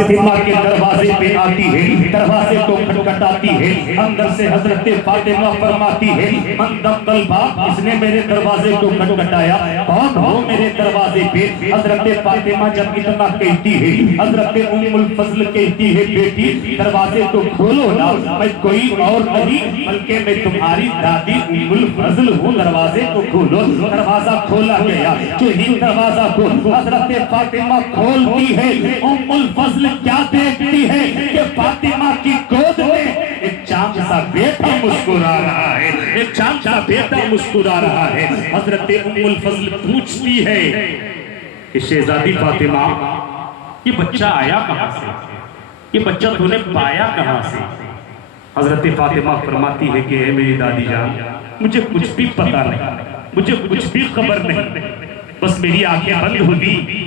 فاطمہ کے دروازے پہ آتی ہے، دروازے کو کھٹکھٹاتی ہے، اندر سے حضرت فاطمہ فرماتی ہے من دق الباب، اس نے میرے دروازے کو کھٹکھٹایا، کون ہو میرے دروازے پہ؟ حضرت فاطمہ جب اتنا کہتی ہے، حضرت ام الفضل کہتی ہے بیٹی دروازے کو کھولو نا، میں کوئی اور نہیں بلکہ میں تمہاری دادی ام الفضل ہوں، دروازے کو کھولو۔ دروازہ کھولا گیا، جو ہی دروازہ کو حضرت فاطمہ کھولتی ہے، ام الفضل کیا دیکھتی ہے کہ فاطمہ کی گود میں ایک چاند سا بیٹا مسکرا رہا ہے، ایک چاند سا بیٹا مسکرا رہا ہے۔ حضرت ام الفضل پوچھتی ہے کہ شہزادی فاطمہ یہ بچہ آیا کہاں سے؟ یہ بچہ تو نے پایا کہاں سے؟ حضرت فاطمہ فرماتی ہے کہ اے میری دادی جان، مجھے کچھ بھی پتہ نہیں، مجھے کچھ بھی خبر نہیں، بس میری آنکھیں بند ہوئی،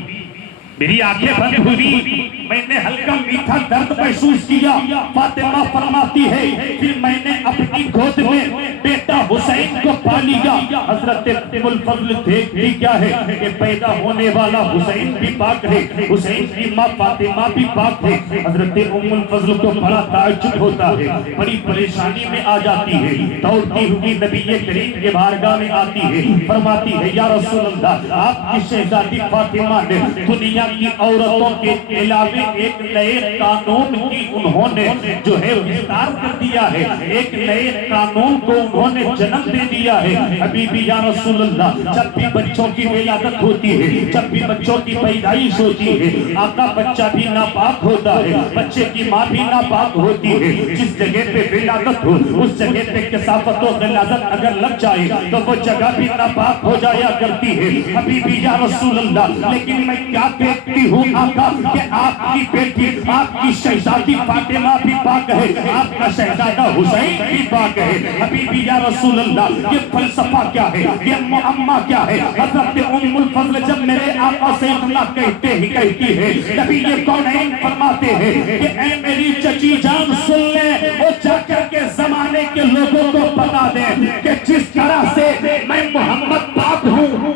میری آنکھیں بند ہوئی، میں نے ہلکا میٹھا درد محسوس کیا۔ فاطمہ فرماتی ہے پھر میں نے اپنی گود میں بیٹا حسین کو پا لیا۔ حضرت ام الفضل دیکھتی کیا ہے کہ پیدا ہونے والا حسین بھی پاک ہے، حسین کی ماں فاطمہ بھی پاک ہے۔ حضرت ام الفضل کو بڑا تعجب ہوتا ہے، بڑی پریشانی میں آ جاتی ہے، دوڑتی ہوئی نبی کریم کے بارگاہ میں آتی ہے، فرماتی ہے یا رسول اللہ، آپ کی شہزادی فاطمہ نے دنیا کی عورتوں کے علاوہ ایک نئے قانون کی انہوں نے جو ہے وستار کر دیا ہے، ایک نئے قانون کو انہوں نے جنم دے دیا ہے۔ حبیبی یا رسول اللہ، جب بھی بچوں کی ولادت ہوتی ہے، جب بھی بچوں کی پیدائش ہوتی ہے، آقا بچہ بھی ناپاک ہوتا ہے، بچے کی ماں بھی ناپاک ہوتی ہے۔ جس جگہ پہ ولادت ہو اس جگہ پہ کثافت و غلاظت اگر لگ جائے تو وہ جگہ بھی ناپاک ہو جایا کرتی ہے۔ حبیبی یا رسول اللہ، لیکن میں کیا کہتی ہوں آقا کہ آپ کی بیٹی، آپ کی شہزادی فاطمہ بھی پاک ہے، آپ کا شہزادہ حسین بھی پاک ہے۔ حبیبی یا رسول اللہ، یہ فلسفہ کیا ہے، یہ معمہ کیا ہے؟ حضرت ام الفضل جب میرے آقا سے اتنا کہتے ہی کہتی ہے، نبی یہ کونین فرماتے ہیں کہ اے میری چچی جان سن لیں، وہ جا کر کے زمانے کے لوگوں کو بتا دیں کہ جس طرح سے میں محمد پاک ہوں،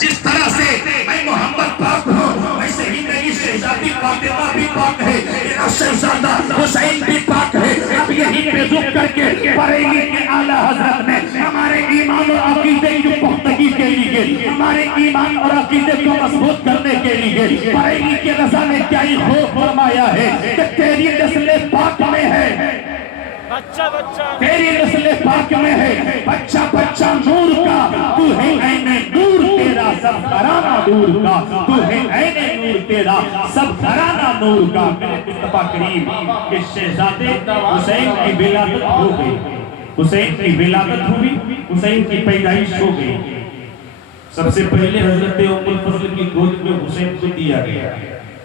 جس طرح سے میں محمد پاک ہوں، ویسے ہی میری شہزادی فاطمہ بھی پاک ہے، میرا شہزادہ حسین بھی پاک ہے۔ اب یہی پہ رک کر کے بریلی کے اعلیٰ حضرت نے ہمارے ایمان اور عقیدے کی پختگی کے لیے، ہمارے ایمان اور عقیدے کو مضبوط کرنے کے لیے بریلی کے رضا نے کیا ہی خوف فرمایا ہے کہ تیری نسل پاک میں ہے، تیری نسل پاک میں ہے، بچہ بچہ نور کا، تو ہے عین نور تیرا سب گھرانہ نور کا، تو ہے عین نور تیرا سب گھرانہ نور کا۔ میرے مصطفیٰ کریم کے شہزادے حسین کی ولادت ہو گئی، حسین کی ولادت ہوئی، حسین کی پیدائش ہو گئی۔ سب سے پہلے حضرت ام الفضل کی گود میں حسین کو دیا گیا،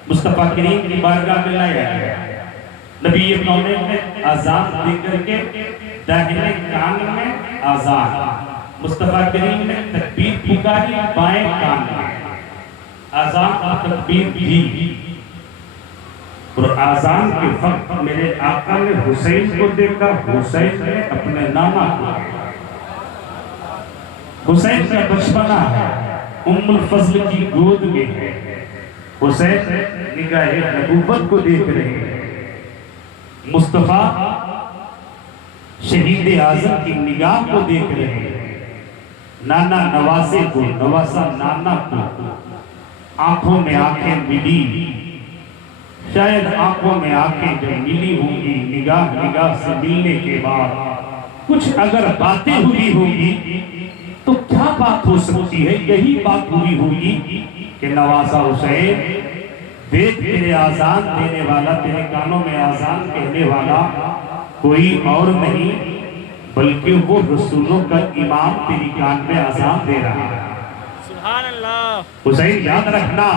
مصطفیٰ کریم کی بارگاہ میں لایا گیا۔ نبی کونین نے آزان دے کر کے داہنے کان میں آزان، مصطفیٰ کریم نے تکبیر پکاری بائیں کان میں آزان اور تکبیر بھی، اور آزان کے وقت میرے آقا نے حسین کو دیکھا، حسین نے اپنے نانا کو، حسین کا بچپنا ہے، ام الفضل کی گود میں ہے، حسین نگاہ نبوت کو دیکھ رہے ہیں، مصطفیٰ شہید اعظم کی نگاہ کو دیکھ رہے ہیں، نانا نوازے کو، نوازا نانا کو، آنکھوں میں آنکھیں ملی، شاید آنکھوں میں آنکھیں جب ملی ہوں گی، نگاہ نگاہ سے ملنے کے بعد کچھ اگر باتیں ہوئی ہوگی تو کیا بات ہو سکتی ہے؟ یہی بات ہوئی ہوگی کہ نوازا حسین دیکھ تیرے آزان دینے والا، تیرے کانوں میں آزان کہنے والا کوئی اور نہیں بلکہ وہ رسولوں کا امام تیری کان میں آزان دے رہا ہے۔ سبحان اللہ۔ حسین یاد رکھنا،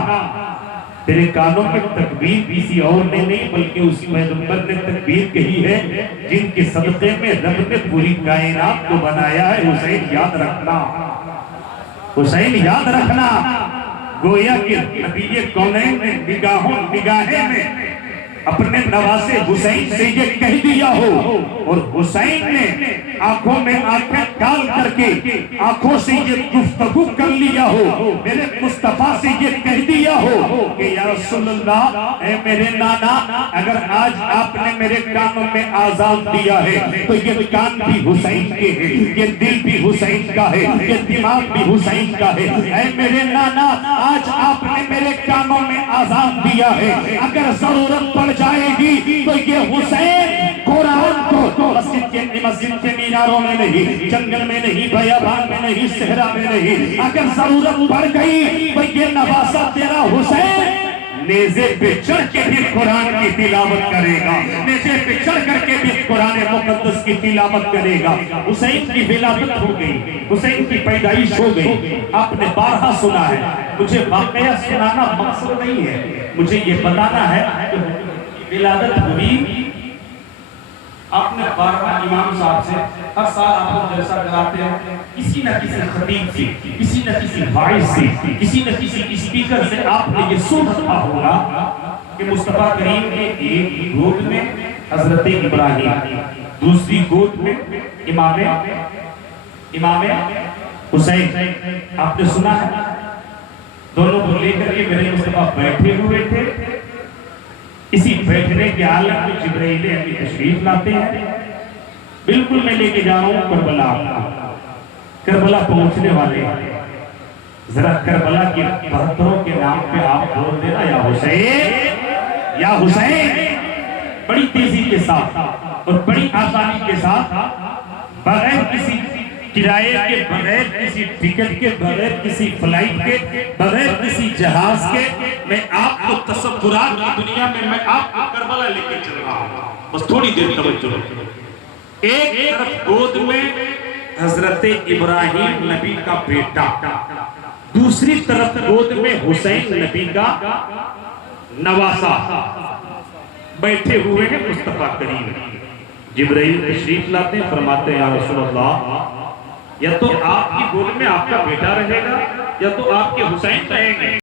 تیرے کانوں میں تکبیر کسی اور نے نہیں بلکہ اس پیغمبر نے تکبیر کہی ہے جن کے صدقے میں رب نے پوری کائنات کو بنایا ہے۔ حسین یاد رکھنا، حسین یاد رکھنا، گویا کہ نبی کونین نے نگاہیں میں اپنے نواسے حسین سے یہ کہہ دیا ہو اور حسین نے آنکھوں میں آنکھیں ڈال کر کے آنکھوں سے یہ گفتگو کر لیا ہو، میرے مصطفیٰ سے یہ کہہ دیا ہو کہ یا رسول اللہ، اے میرے نانا، اگر آج آپ نے میرے کانوں میں آزاد دیا ہے تو یہ کان بھی حسین کے ہیں، یہ دل بھی حسین کا ہے، یہ دماغ بھی حسین کا ہے۔ اے میرے نانا، آج آپ نے میرے کانوں میں آزاد دیا ہے، اگر ضرورت پڑ جائے گی تو یہ حسین قرآن کو مسجد کے میناروں میں نہیں، جنگل میں نہیں، بیابان میں نہیں، صحرا میں نہیں، اگر ضرورت پڑ گئی تو یہ نواسہ تیرا حسین نیزے پہ چڑھ کے بھی قرآن کی تلاوت کرے گا، نیزے پہ چڑھ کر کے بھی قرآن مقدس کی تلاوت کرے گا۔ حسین کی ولادت ہو گئی، حسین کی پیدائش ہو گئی، آپ نے بارہا سنا ہے، مجھے واقعہ سنانا مقصد نہیں ہے، مجھے یہ بتانا ہے کہ ولادت ہوئی۔ آپ نے بارہا امام صاحب سے ہر سال آپ کو جلسہ کراتے ہیں، کسی نہ کسی خطیب سے، کسی نہ کسی واعظ سے، کسی نہ کسی اسپیکر سے آپ نے یہ سن رکھا ہوگا کہ مصطفیٰ کریم کے ایک گود میں حضرت ابراہیم، دوسری گود میں امام حسین۔ آپ نے سنا ہے، دونوں کو لے کر کے میرے مصطفیٰ بیٹھے ہوئے تھے، اسی بیٹھنے کے عالم میں جبرائیل امین تشریف لاتے ہیں۔ بالکل میں لے کے جا رہا ہوں کربلا، کربلا پہنچنے والے ہیں، ذرا کربلا کے بہتروں کے نام پہ آپ بول دینا یا حسین، یا حسین، بڑی تیزی کے ساتھ اور بڑی آسانی کے ساتھ، بغیر کسی کرائے کے، بغیر کسی ٹکٹ کے، بغیر کسی فلائٹ کے، بغیر کسی جہاز کے، میں آپ کو تصورات کی دنیا میں آپ کو کربلا لے کے چل رہا ہوں۔ بس تھوڑی دیر توجہ رکھیں۔ ایک طرف گود میں حضرت ابراہیم نبی کا بیٹا، دوسری طرف گود میں حسین نبی کا نواسا بیٹھے ہوئے ہیں مصطفیٰ کریم۔ جبرائیل تشریف لاتے ہیں، فرماتے ہیں یا رسول اللہ، یا تو آپ کی گود میں آپ کا بیٹا رہے گا یا تو آپ کے حسین رہیں گے۔